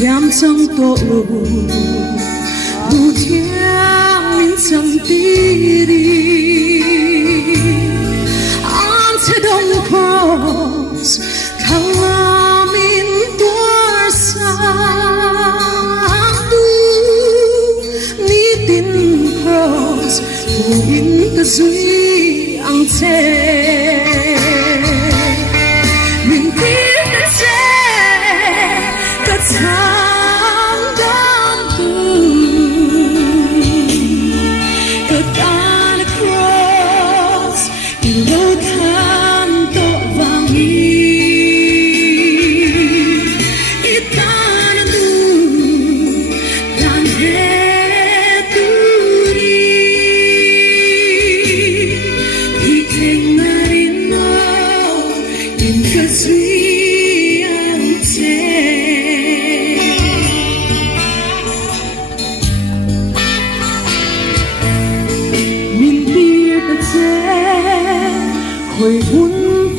Thiam trong tổ lù đủ thiam min trong tí đi an thế đông cross khang min tua sa tu ni tin cross tu in cái duy ang thế mình tin cái thế cái tháng đam tu cái ta cross in đâu tham tổ vàng hồi hun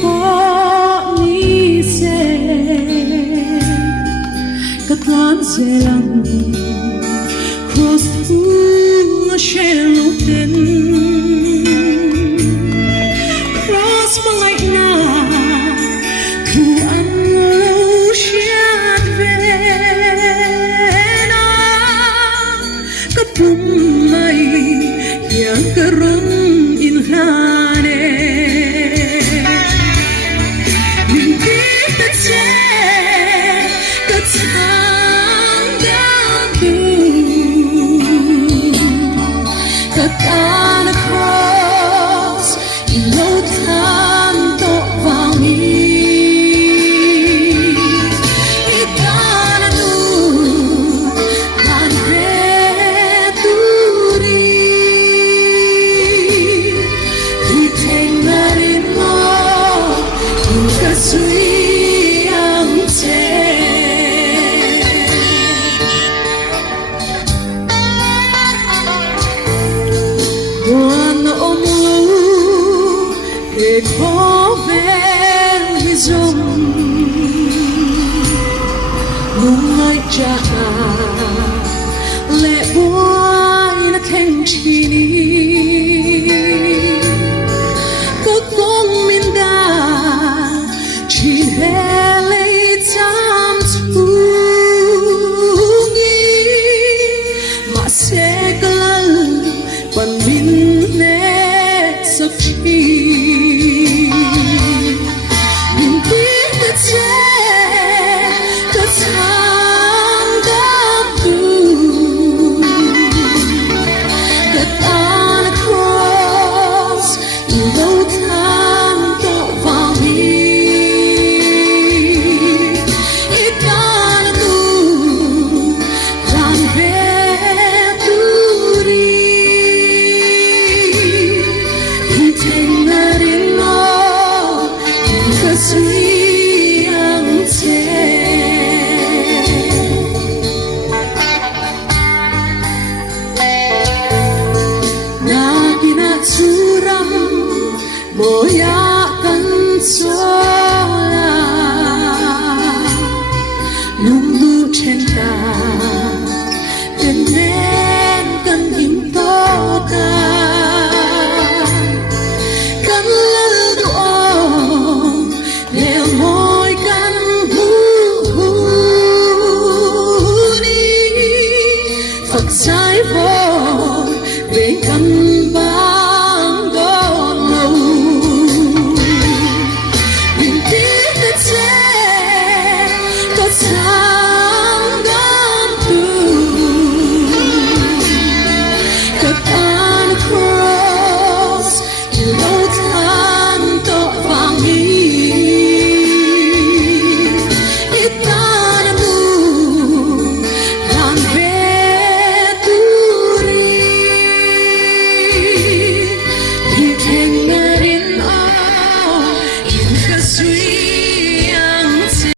có ni se các toán se lăng cross tu she lúc đến cross mà ngày na thu ăn lâu chiết về na các bung mây yang kerun in hane on a cross in lâu tham tổ vào mi itana nu lan re tu đi khi thành marin mo in cả suy am che One omlu e cover hizum Lungai jaha le boy na kenchini